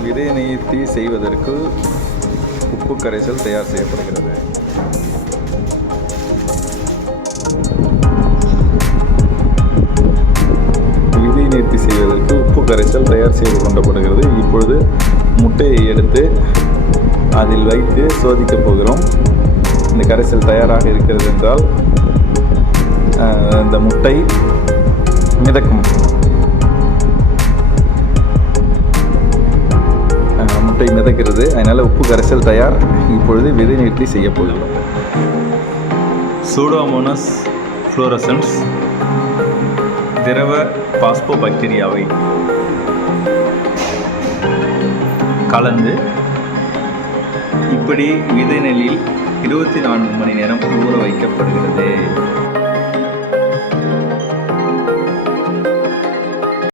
விதை நீர்த்தி செய்வதற்கு உப்பு கரைசல் தயார் செய்யப்படுகிறது. விதை நீர்த்தி செய்வதற்கு உப்பு கரைசல் தயார் செய்து கொண்டப்படுகிறது. இப்பொழுது முட்டையை எடுத்து அதில் வைத்து சோதிக்கப் போகிறோம். இந்த கரைசல் தயாராக இருக்கிறது என்றால் இந்த முட்டை மிதக்கும். முட்டை மிதக்கிறது. அதனால் உப்பு கரைசல் தயார். இப்பொழுது விதை நீர்த்தி செய்ய போகிறோம். சூடோமோனஸ் ஃப்ளோரசன்ஸ் திரவ பாஸ்போ பாக்டீரியாவை கலந்து இப்படி விதை நெல்லில் இருபத்தி நான்கு மணி நேரம் ஊற வைக்கப்படுகிறது.